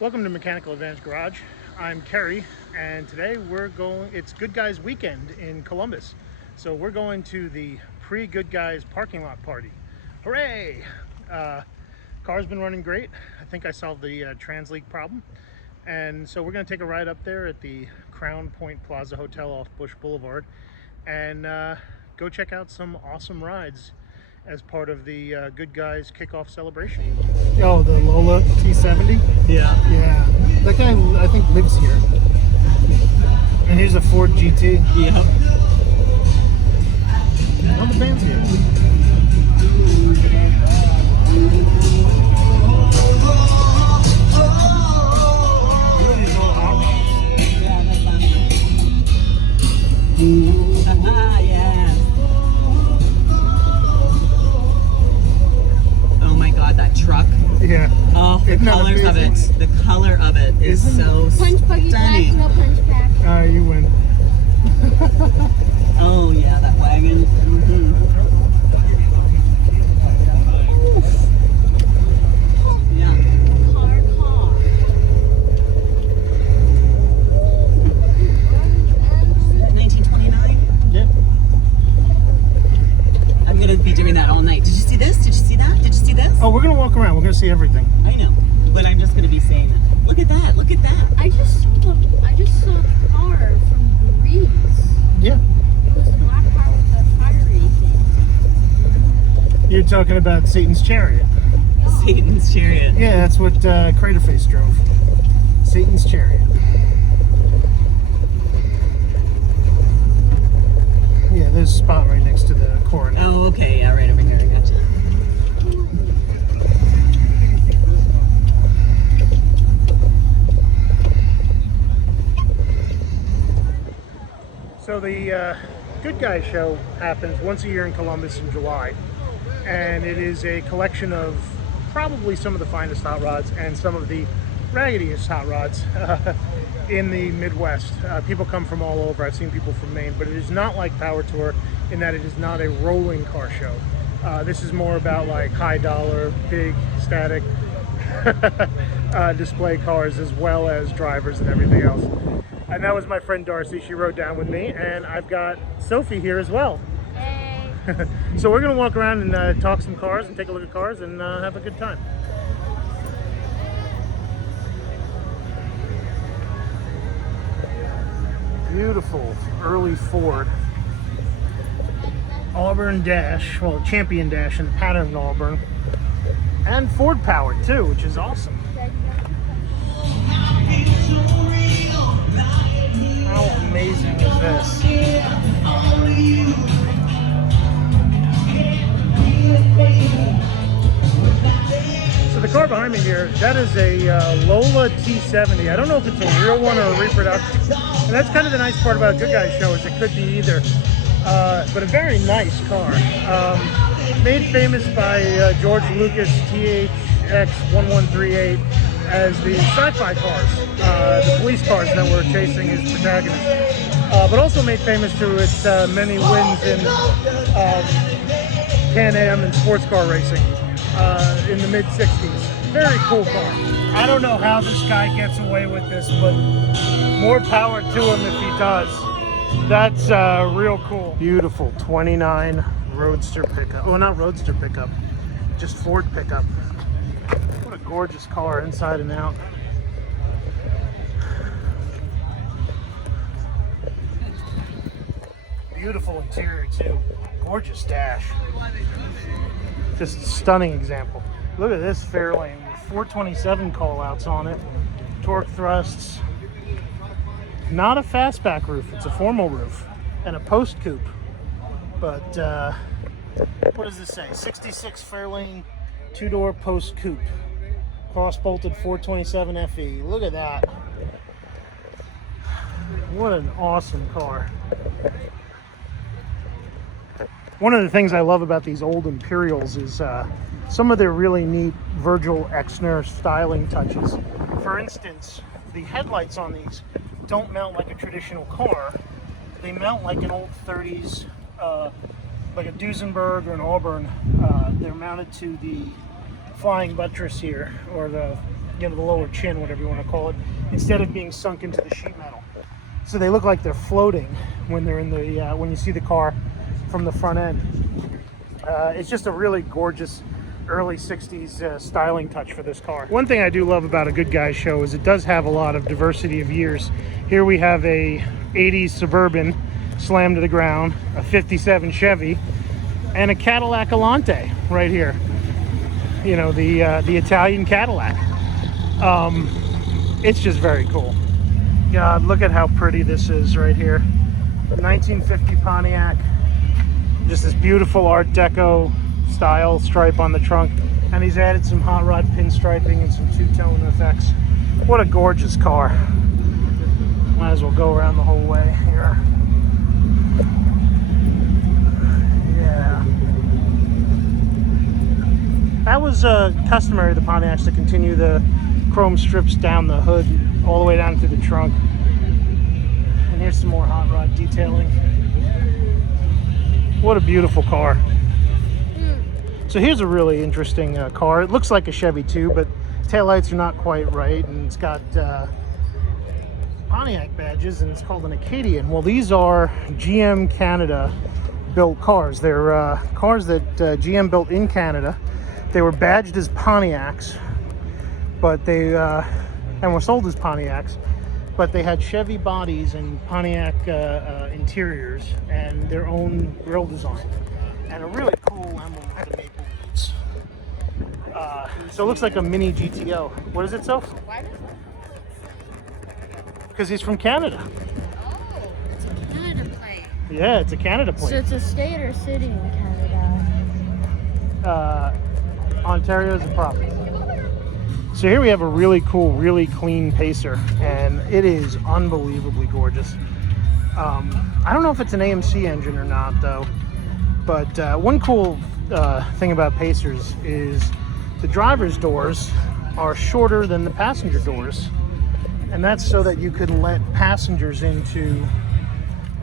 Welcome to Mechanical Advantage Garage. I'm Kerry, and today it's Good Guys weekend in Columbus. So we're going to the Pre-Good Guys parking lot party. Hooray! Car's been running great. I think I solved the trans leak problem. And so we're gonna take a ride up there at the Crown Point Plaza Hotel off Bush Boulevard and go check out some awesome rides as part of the Good Guys kickoff celebration. Oh, the Lola T70? Yeah. Yeah. That guy, I think, lives here. And here's a Ford GT. Yep. All the band's here. Look at these old hot rods. Yeah, that's fun. Yeah. Oh my god, that truck. Yeah. Oh, the Isn't that colors of amazing? it. The color of it is Isn't so Punch buggy black, stunning. no punch back. You win. Oh yeah, that wagon. Yeah. Car. 1929. Yeah. I'm gonna be doing that all night. Did you see this? Did you see that? Did you see this? Oh, we're gonna walk around. We're gonna see everything. I know, but I'm just gonna be saying it. Look at that! Look at that! I just saw the car from Greece. Yeah. It was the black car with the fiery thing. You're talking about Satan's Chariot. Satan's chariot. Yeah, that's what Craterface drove. Satan's Chariot. Yeah, there's a spot right next to the coronet. Oh, okay, yeah, right over here. I gotcha. So the Good Guys show happens once a year in Columbus in July, and it is a collection of probably some of the finest hot rods and some of the raggediest hot rods in the Midwest. People come from all over. I've seen people from Maine, but it is not like Power Tour in that it is not a rolling car show. This is more about like high dollar, big, static display cars as well as drivers and everything else. And that was my friend Darcy. She rode down with me, and I've got Sophie here as well. Hey. So we're gonna walk around and talk some cars and take a look at cars and have a good time. Beautiful early Ford Auburn dash, well, Champion dash in the pattern of Auburn, and Ford powered too, which is awesome. How amazing is this? So the car behind me here, that is a Lola T70. I don't know if it's a real one or a reproduction. And that's kind of the nice part about a Good Guys show is it could be either. But a very nice car. Made famous by George Lucas THX 1138 as the sci-fi cars, the police cars that were chasing his protagonist. But also made famous through its many wins in Can-Am and sports car racing in the mid-60s. Very cool car. I don't know how this guy gets away with this, but more power to him if he does. That's real cool. Beautiful 29 Roadster pickup. Oh, not Roadster pickup, just Ford pickup. What a gorgeous car inside and out. Beautiful interior too. Gorgeous dash. Just a stunning example. Look at this Fairlane with 427 callouts on it. Torque thrusts. Not a fastback roof, it's a formal roof. And a post coupe. But what does this say? 66 Fairlane 2-door post coupe. Cross bolted 427 FE. Look at that. What an awesome car. One of the things I love about these old Imperials is some of their really neat Virgil Exner styling touches. For instance, the headlights on these don't mount like a traditional car. They mount like an old 30s, like a Duesenberg or an Auburn. They're mounted to the flying buttress here, or the you know, the lower chin, whatever you want to call it, instead of being sunk into the sheet metal. So they look like they're floating when they're in the when you see the car from the front end. It's just a really gorgeous early 60s styling touch for this car. One thing I do love about a Good Guys show is it does have a lot of diversity of years. Here we have a 80s Suburban slammed to the ground, a 57 Chevy, and a Cadillac Alante right here. You know, the Italian Cadillac. It's just very cool. God, look at how pretty this is right here. 1950 Pontiac. Just this beautiful Art Deco style stripe on the trunk. And he's added some hot rod pinstriping and some two-tone effects. What a gorgeous car. Might as well go around the whole way here. Yeah. That was customary of the Pontiacs to continue the chrome strips down the hood all the way down to the trunk. And here's some more hot rod detailing. What a beautiful car. So here's a really interesting car. It looks like a Chevy too, but taillights are not quite right, and it's got Pontiac badges, and it's called an Acadian. Well, these are GM Canada built cars. They're cars that GM built in Canada. They were badged as Pontiacs, but they and were sold as Pontiacs, but they had Chevy bodies and Pontiac interiors and their own grille design, and a really cool emblem with the maple leaves. So it looks like a mini GTO. What is it, Soph? Why does it? Because he's from Canada. Oh, it's a Canada plate. Yeah, it's a Canada plate. So it's a state or city in Canada? Ontario is a province. So here we have a really cool, really clean Pacer, and it is unbelievably gorgeous. I don't know if it's an AMC engine or not, though, but one cool thing about Pacers is the driver's doors are shorter than the passenger doors, and that's so that you can let passengers into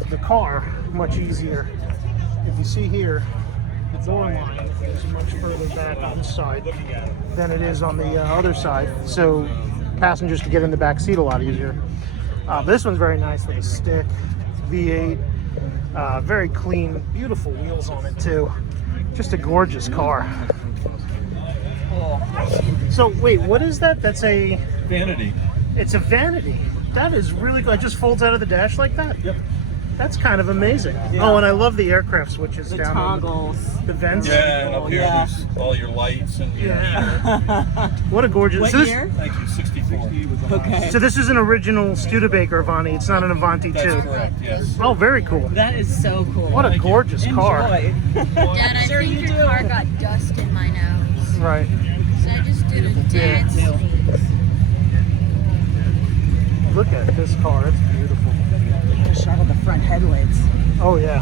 the car much easier. If you see here, the door line is much further back on this side than it is on the other side, so passengers can get in the back seat a lot easier. This one's very nice with a stick, V8, very clean, beautiful wheels on it too. Just a gorgeous car. So wait, what is that? That's a vanity. It's a vanity. That is really cool. It just folds out of the dash like that? Yep. That's kind of amazing. Yeah. Oh, and I love the aircraft switches The down toggles. on the vents. Yeah, and up here Yeah. there's all your lights and your What a gorgeous. What so this, year? 1964. Okay. So this is an original Studebaker Avanti. It's not an Avanti That's 2. correct, yes. Oh, very cool. That is so cool. What a gorgeous car. Enjoy. Dad, I Sure think you your do. car got dust in my nose. Right. So I just did a dad Yeah. sneeze. Look at this car. It's beautiful. Just shot of the front headlights. Oh, yeah.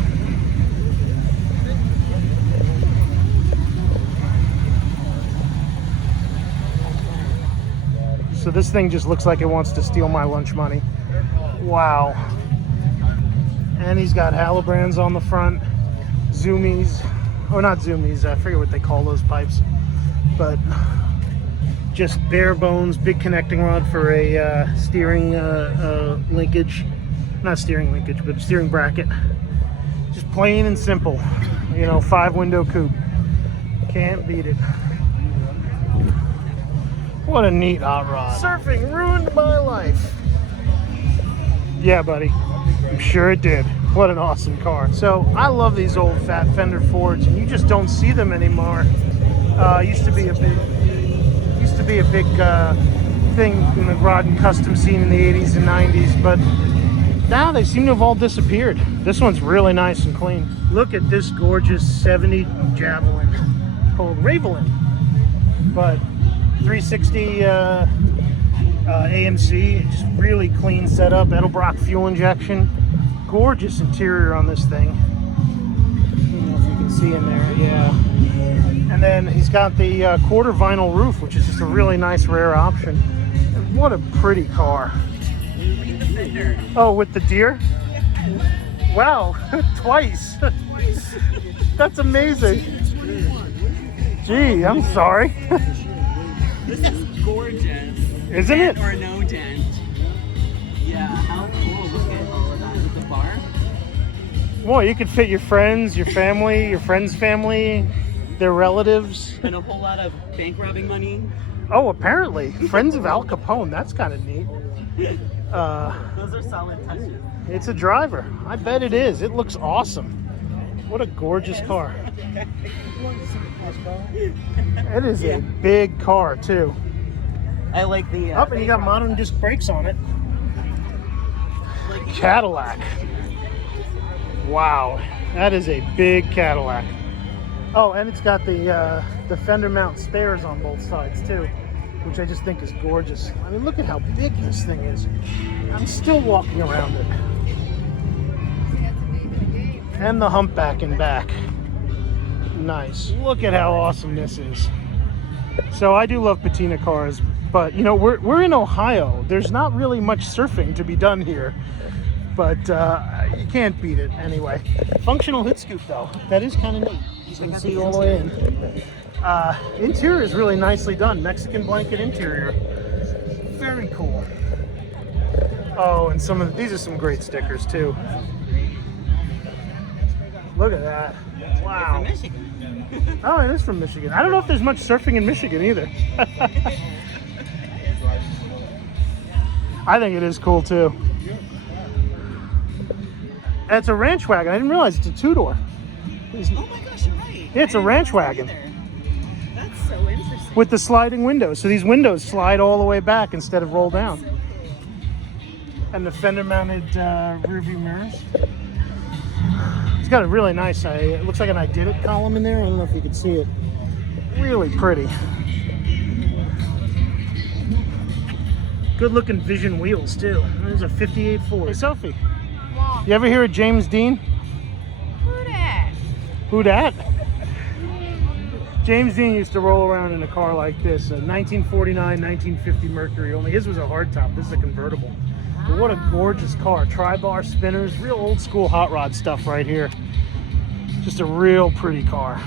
So this thing just looks like it wants to steal my lunch money. Wow. And he's got Halibrands on the front, zoomies. Oh, not zoomies. I forget what they call those pipes. But just bare bones, big connecting rod for a steering linkage. Not steering linkage, but steering bracket. Just plain and simple. You know, 5-window coupe. Can't beat it. What a neat hot rod. Surfing ruined my life. Yeah, buddy. I'm sure it did. What an awesome car. So I love these old fat fender Fords, and you just don't see them anymore. Used to be a big thing in the rod and custom scene in the 80s and 90s, but now they seem to have all disappeared. This one's really nice and clean. Look at this gorgeous 70 Javelin called Ravelin, but 360 AMC, just really clean setup, Edelbrock fuel injection, gorgeous interior on this thing. I don't know if you can see in there, yeah. And then he's got the quarter vinyl roof, which is just a really nice rare option. And what a pretty car. Oh, with the deer? Wow, twice. That's amazing. Gee, I'm sorry. This is gorgeous. Isn't Dent it? or no dent. Yeah, how cool. Look at all of that at the bar. Well, you could fit your friends, your family, your friends' family, their relatives. And a whole lot of bank robbing money. Oh, apparently. Friends of Al Capone. That's kind of neat. Those are solid touches. It's a driver. I bet it is. It looks awesome. What a gorgeous car. It is a big car, too. I like the... Up, and you got modern disc brakes on it. Cadillac. Wow. That is a big Cadillac. Oh, and it's got the fender mount spares on both sides, too, which I just think is gorgeous. I mean, look at how big this thing is. I'm still walking around it. And the humpback in back. Nice. Look at how awesome this is. So I do love patina cars, but you know, we're in Ohio. There's not really much surfing to be done here, but you can't beat it anyway. Functional hood scoop though. That is kind of neat. You can see all the way in. Interior is really nicely done. Mexican blanket interior. Very cool. Oh, and some of these are some great stickers too. Look at that. Wow. From Michigan. Oh, it is from Michigan. I don't know if there's much surfing in Michigan either. I think it is cool too. And it's a ranch wagon. I didn't realize it's a two-door. Oh my gosh, you're right. Yeah, it's a ranch wagon. That's so interesting. With the sliding windows. So these windows slide all the way back instead of roll down. And the fender-mounted rear view mirrors. It's got a really nice, it looks like an I Did It column in there. I don't know if you can see it. Really pretty. Good looking Vision wheels too. There's a 58 Ford. Hey Sophie, you ever hear of James Dean? Who that? Who dat? James Dean used to roll around in a car like this, a 1949, 1950 Mercury, only his was a hardtop. This is a convertible. But what a gorgeous car. Tri-bar spinners, real old school hot rod stuff right here. Just a real pretty car.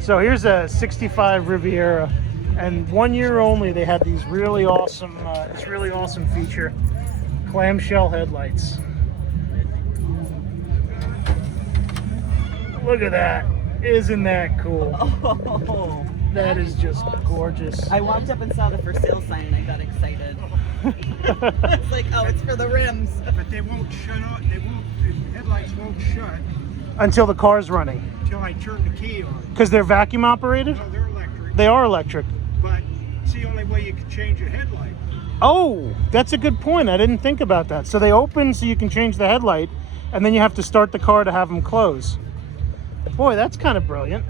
So here's a 65 Riviera, and 1 year only they had these really awesome, this really awesome feature, clamshell headlights. Look at that. Isn't that cool? Oh, That is just gorgeous. I walked up and saw the for sale sign and I got excited. It's like, oh, it's for the rims. But they won't shut off. The headlights won't shut Until the car's running. until I turn the key on. Because they're vacuum operated? No, they're electric. They are electric. But it's the only way you can change a headlight. Oh, that's a good point. I didn't think about that. So they open so you can change the headlight, and then you have to start the car to have them close. Boy, that's kind of brilliant.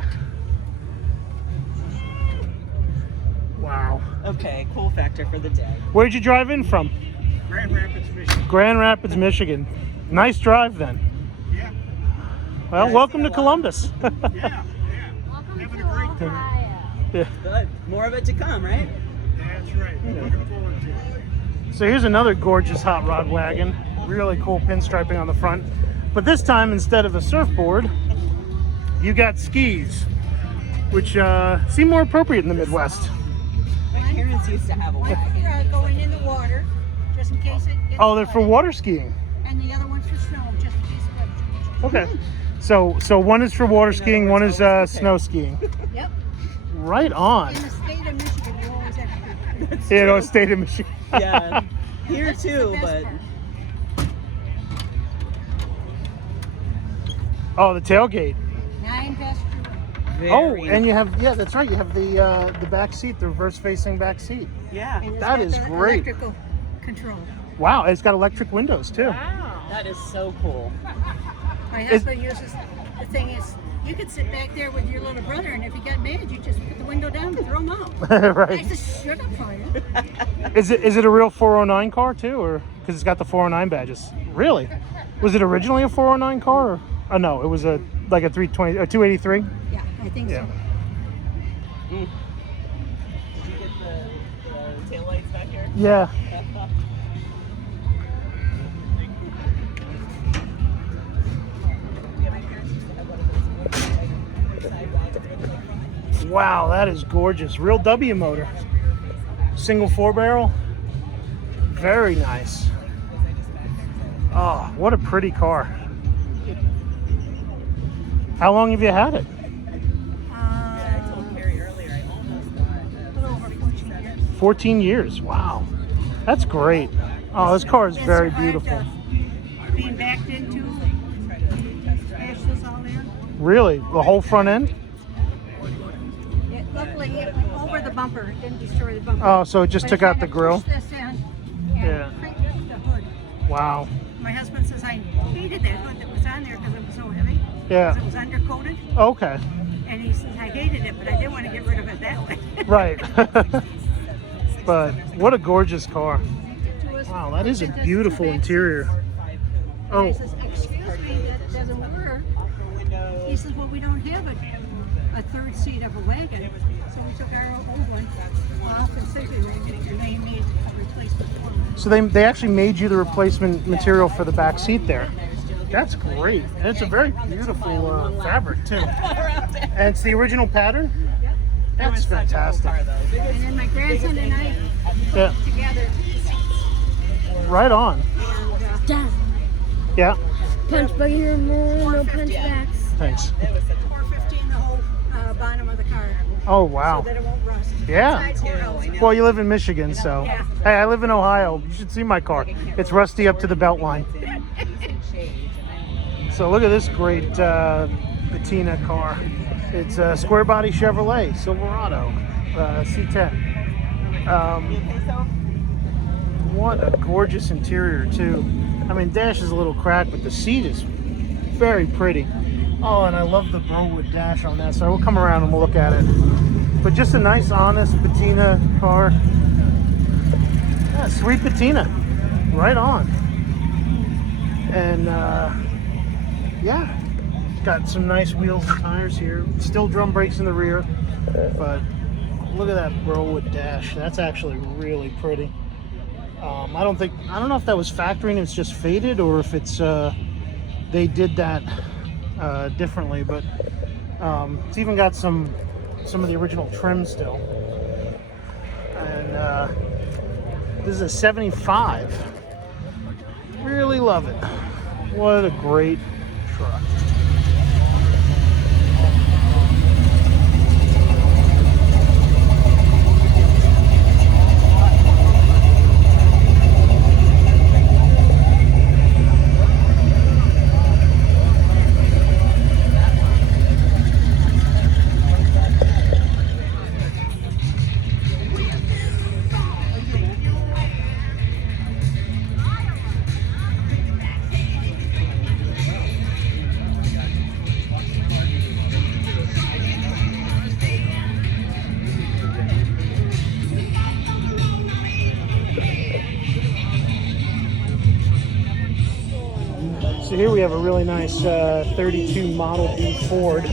Wow. Okay, cool factor for the day. Where'd you drive in from? Grand Rapids, Michigan. Grand Rapids, Michigan. Nice drive then. Yeah, Well, Yeah, welcome I to see a lot. Columbus. yeah. Welcome Having to a great time. Ohio. Good. More of it to come, right? That's right. Looking forward to it. So here's another gorgeous hot rod wagon. Really cool pinstriping on the front. But this time, instead of a surfboard, you got skis, which seem more appropriate in the Midwest. My parents used to have a One wagon. for going in the water, just in case it gets Oh, they're for flooded, water skiing. and the other one's for snow, just in case it gets. Okay. So one is for water skiing, one is snow skiing. Yep. Right on. In the state of Michigan, you always have to do that. You know, state of Michigan. Yeah. Here That's the too, best but part. Oh, the tailgate. 9 best very Oh, and you have, yeah, that's right. You have the back seat, the reverse facing back seat. yeah. And it's That got is the great. Electrical control. Wow, it's got electric windows too. That is so cool. My husband uses, the thing is, you could sit back there with your little brother, and if he got mad, you just put the window down and throw him out. I Right. just shut up for you. Is it a real 409 car too, or because it's got the 409 badges? Really? Was it originally a 409 car? Or, oh no, it was a 320, a 283. Yeah, I think Yeah. so. Did you get the tail lights back here? Yeah. Yeah, my parents used to have one of those side wagons with like Wow, that is gorgeous. Real W motor. single 4-barrel. Very nice. Oh, what a pretty car. How long have you had it? I told Carrie earlier I almost got A little over 14 years. 14 years. Wow. That's great. Oh, this car is It very survived, beautiful. Being backed into, smashed this all in. Really? The whole front end? Luckily, it went over the bumper. It didn't destroy the bumper. Oh, so it just But took if I out the had to grill? push this in and Yeah. crank the hood. Wow. My husband says I hated that hood that was on there because it was so heavy. Yeah. 'Cause it was undercoated. Okay. And he says I hated it, but I didn't want to get rid of it that way. Right. But what a gorgeous car. Wow, that is a beautiful interior. And I Oh, says, excuse me, that doesn't work. He says, well, we don't have a third seat of a wagon. So we took our old one off and figured they made a replacement for it. so they actually made you the replacement material for the back seat there. That's great. And it's a very beautiful fabric too. And it's the original pattern? That's fantastic. And then my grandson and I Yeah, together the seats. right on. And Dad, Yeah, punch buggy or more, no punch backs. thanks. $4.15 the whole bottom of the car. Oh, So wow. that it won't rust. Yeah. Inside courthouse. Well, you live in Michigan, so. Yeah. Hey, I live in Ohio. You should see my car. It's rusty up to the belt line. So look at this great patina car. It's a square body Chevrolet Silverado C10. What a gorgeous interior too. I mean, dash is a little cracked, but the seat is very pretty. Oh, and I love the Burwood dash on that. So we'll come around and we'll look at it. But just a nice, honest patina car. Yeah, sweet patina, right on. And yeah, got some nice wheels and tires here. Still drum brakes in the rear, but look at that Burwood dash. That's actually really pretty. I don't know if that was factoring, it's just faded, or if it's they did that differently, but it's even got some of the original trim still. And this is a 75. Really love it. What a great truck. So here we have a really nice 32 Model B Ford.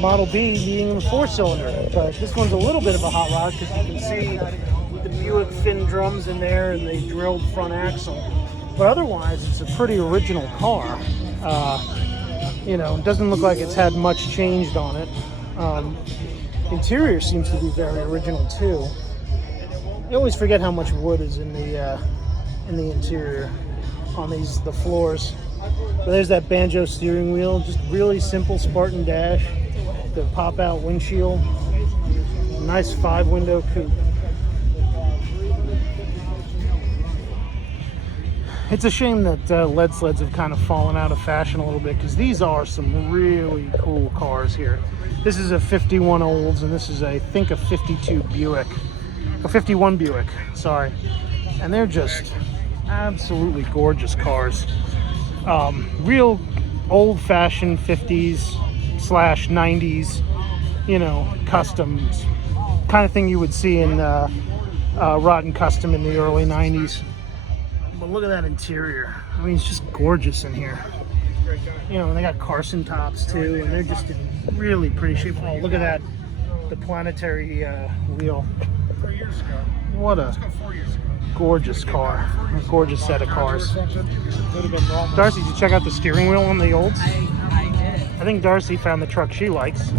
Model B being a 4-cylinder, but this one's a little bit of a hot rod because you can see the Buick fin drums in there and the drilled front axle. But otherwise, it's a pretty original car. You know, it doesn't look like it's had much changed on it. Interior seems to be very original too. I always forget how much wood is in the interior on the floors. But there's that banjo steering wheel, just really simple Spartan dash, the pop-out windshield, nice 5-window coupe. It's a shame that lead sleds have kind of fallen out of fashion a little bit, because these are some really cool cars here. This is a 51 Olds, and this is, I think, a 52 Buick, a 51 Buick, sorry. And they're just absolutely gorgeous cars. Real old-fashioned 50s/90s, you know, customs, kind of thing you would see in Rotten Custom in the early 90s. But look at that interior. I mean, it's just gorgeous in here. You know, and they got Carson tops too, and they're just in really pretty shape. Oh, look at that, the planetary wheel. 4 years ago. What a 4 years ago. gorgeous car, a gorgeous set of cars. Would have been normal. Darcy, did you check out the steering wheel on the Olds? I did. I think Darcy found the truck she likes.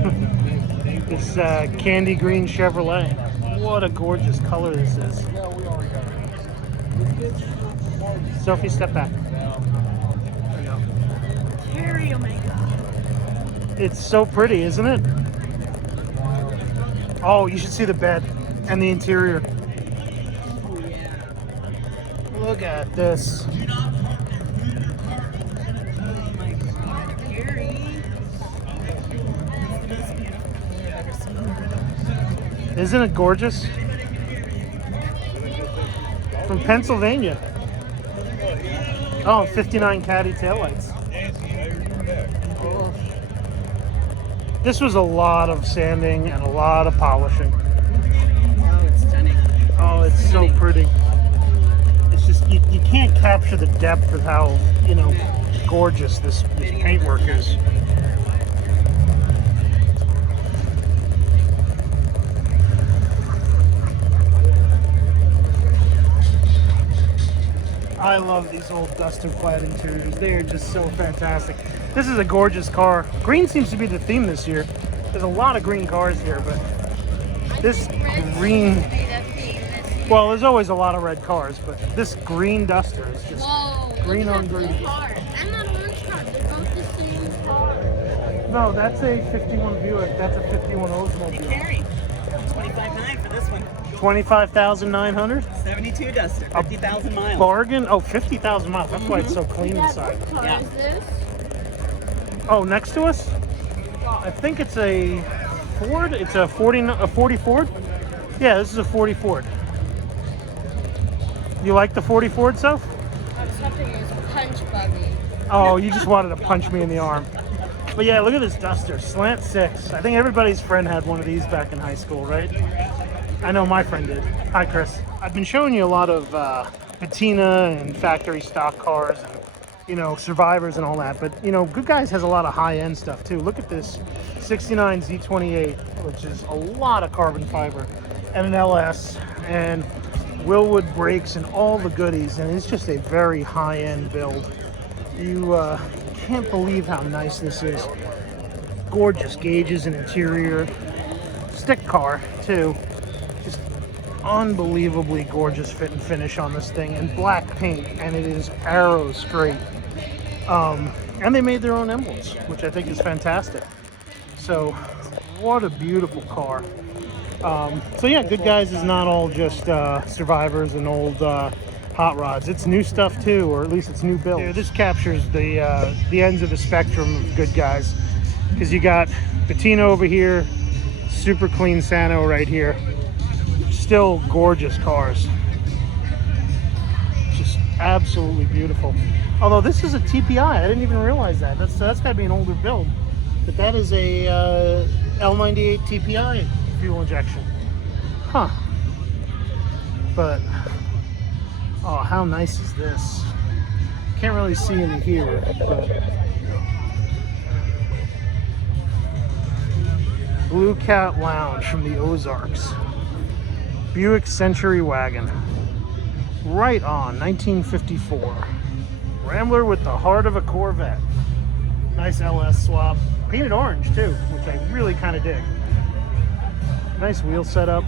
This candy green Chevrolet. What a gorgeous color this is. Sophie, step back. There we go. Carrie, oh my god. It's so pretty, isn't it? Oh, you should see the bed and the interior. Oh yeah. Look at this. Oh my god, Carrie. It's the most beautiful color I've ever seen. Isn't it gorgeous? From Pennsylvania. Oh, 59 caddy taillights. This was a lot of sanding and a lot of polishing. Oh, it's stunning. Oh, it's so pretty. It's just, you can't capture the depth of how, you know, gorgeous this paintwork is. I love these old duster clad interiors. They are just so fantastic. This is a gorgeous car. Green seems to be the theme this year. There's a lot of green cars here, but this green, well, there's always a lot of red cars, but this green duster is just green on green. Cars. And that orange car. They're both the same car. No, that's a 51 Buick. That's a 51 Oldsmobile. Carrie, 25.9 for this one. 25,900? 72 Duster, 50,000 miles. Bargain? Oh, 50,000 miles. That's why it's so clean inside. What car Yeah. is this? Oh, next to us? I think it's a Ford. It's a 40 Ford? Yeah, this is a 40 Ford. You like the 40 Ford, Soph? I was hoping it was a punch buggy. Oh, you just wanted to punch me in the arm. But yeah, look at this duster, slant six. I think everybody's friend had one of these back in high school, right? I know my friend did. Hi, Chris. I've been showing you a lot of patina and factory stock cars and, you know, survivors and all that. But, you know, Good Guys has a lot of high-end stuff, too. Look at this 69 Z28, which is a lot of carbon fiber, and an LS, and Willwood brakes and all the goodies. And it's just a very high-end build. You can't believe how nice this is. Gorgeous gauges and interior. Stick car, too. Just unbelievably gorgeous fit and finish on this thing, and black paint, and it is arrow straight. And they made their own emblems, which I think is fantastic. So what a beautiful car. So yeah, Good Guys is not all just survivors and old hot rods. It's new stuff too, or at least it's new builds. Yeah, this captures the ends of the spectrum of Good Guys, because you got patina over here, super clean Sano right here. Still gorgeous cars. Just absolutely beautiful. Although this is a TPI, I didn't even realize that. That's got to be an older build. But that is a L98 TPI fuel injection. Huh. But, oh, how nice is this? Can't really see into here, but Blue Cat Lounge from the Ozarks. Buick Century Wagon. Right on, 1954. Rambler with the heart of a Corvette. Nice LS swap. Painted orange too, which I really kind of dig. Nice wheel setup.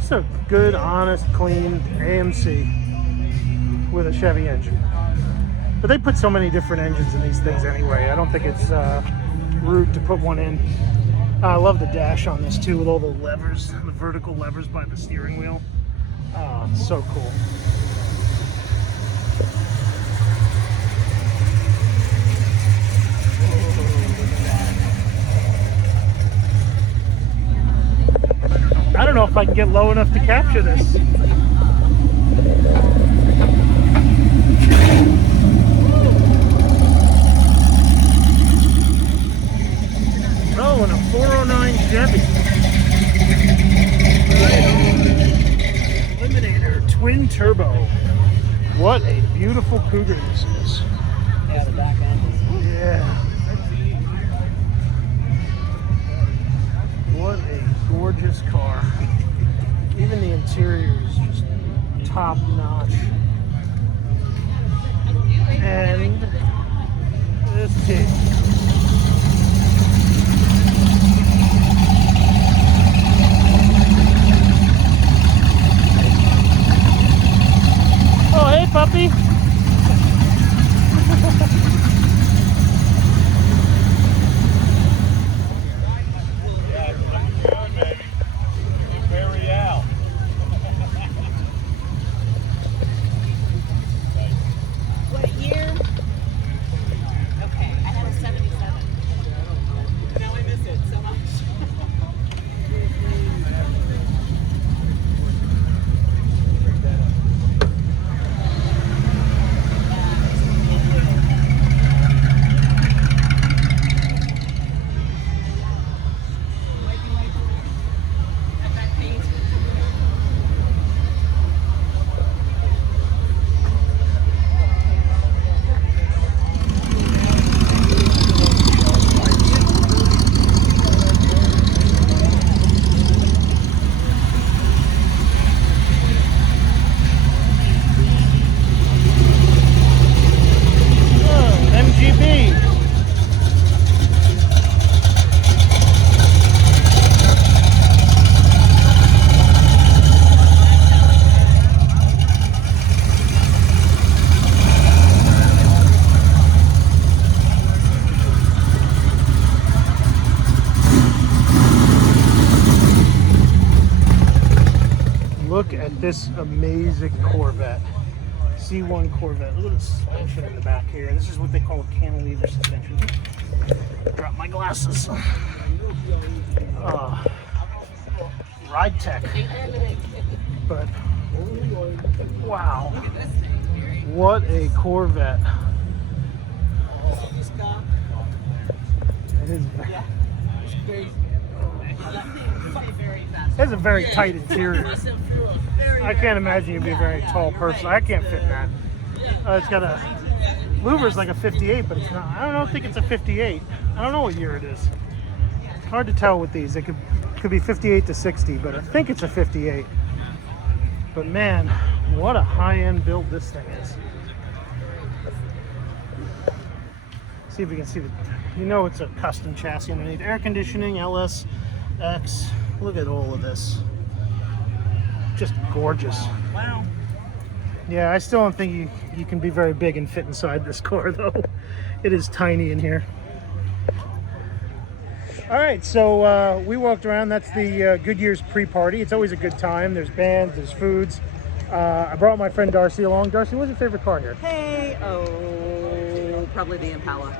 Just a good, honest, clean AMC with a Chevy engine. But they put so many different engines in these things anyway. I don't think it's rude to put one in. I love the dash on this too, with all the levers, the vertical levers by the steering wheel. Oh, it's so cool. I don't know if I can get low enough to capture this. Oh, and a 409 Chevy. Eliminator twin turbo. What a beautiful Cougar this is. Yeah, the back end is. Yeah. What a gorgeous car. Even the interior is just top notch. And this tape. puppy? What year? Okay, I had a 77. Now I miss it so much. MGB. Look at this amazing Corvette. C1 Corvette. Look at the suspension in the back here. This is what they call a cantilever suspension. Drop my glasses. Ride tech. But wow. What a Corvette. It is it's a very tight interior. I can't imagine you'd be a very tall person. I can't fit in that. It's got a louver's like a 58, but it's not. I don't think it's a 58. I don't know what year it is. It's hard to tell with these. It could be 58 to 60, but I think it's a 58. But man, what a high-end build this thing is. See if we can see the. You know it's a custom chassis underneath. Air conditioning, LSX. Look at all of this. Just gorgeous. Wow. Yeah, I still don't think you can be very big and fit inside this car though. It is tiny in here. All right, so we walked around. That's the Goodyear's pre-party. It's always a good time. There's bands, there's foods. I brought my friend Darcy along. Darcy, what's your favorite car here? Hey, oh, probably the Impala.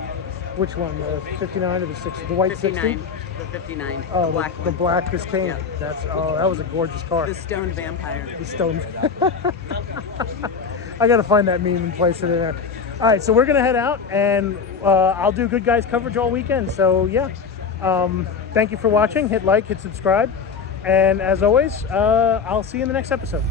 Which one? The 59 or the 60? The white 59. 60? The 59. Oh, the black the one. black just came. Yeah. That was a gorgeous car. The stoned vampire. The stone. I gotta find that meme and place it in there. All right, so we're gonna head out, and I'll do Good Guys coverage all weekend. So yeah, thank you for watching. Hit like, hit subscribe, and as always, I'll see you in the next episode.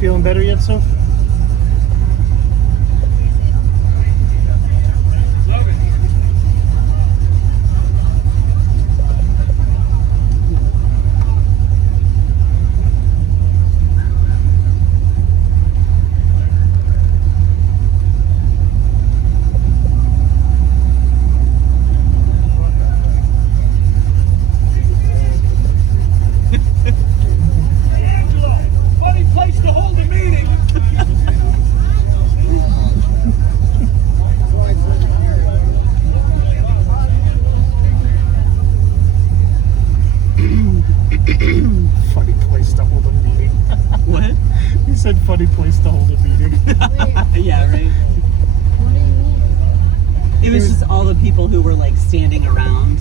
Feeling better yet, Soph? Funny place to hold a meeting. Funny place to hold a meeting. What? He said funny place to hold a meeting. Yeah, right. What do you mean? It was just all the people who were like standing around.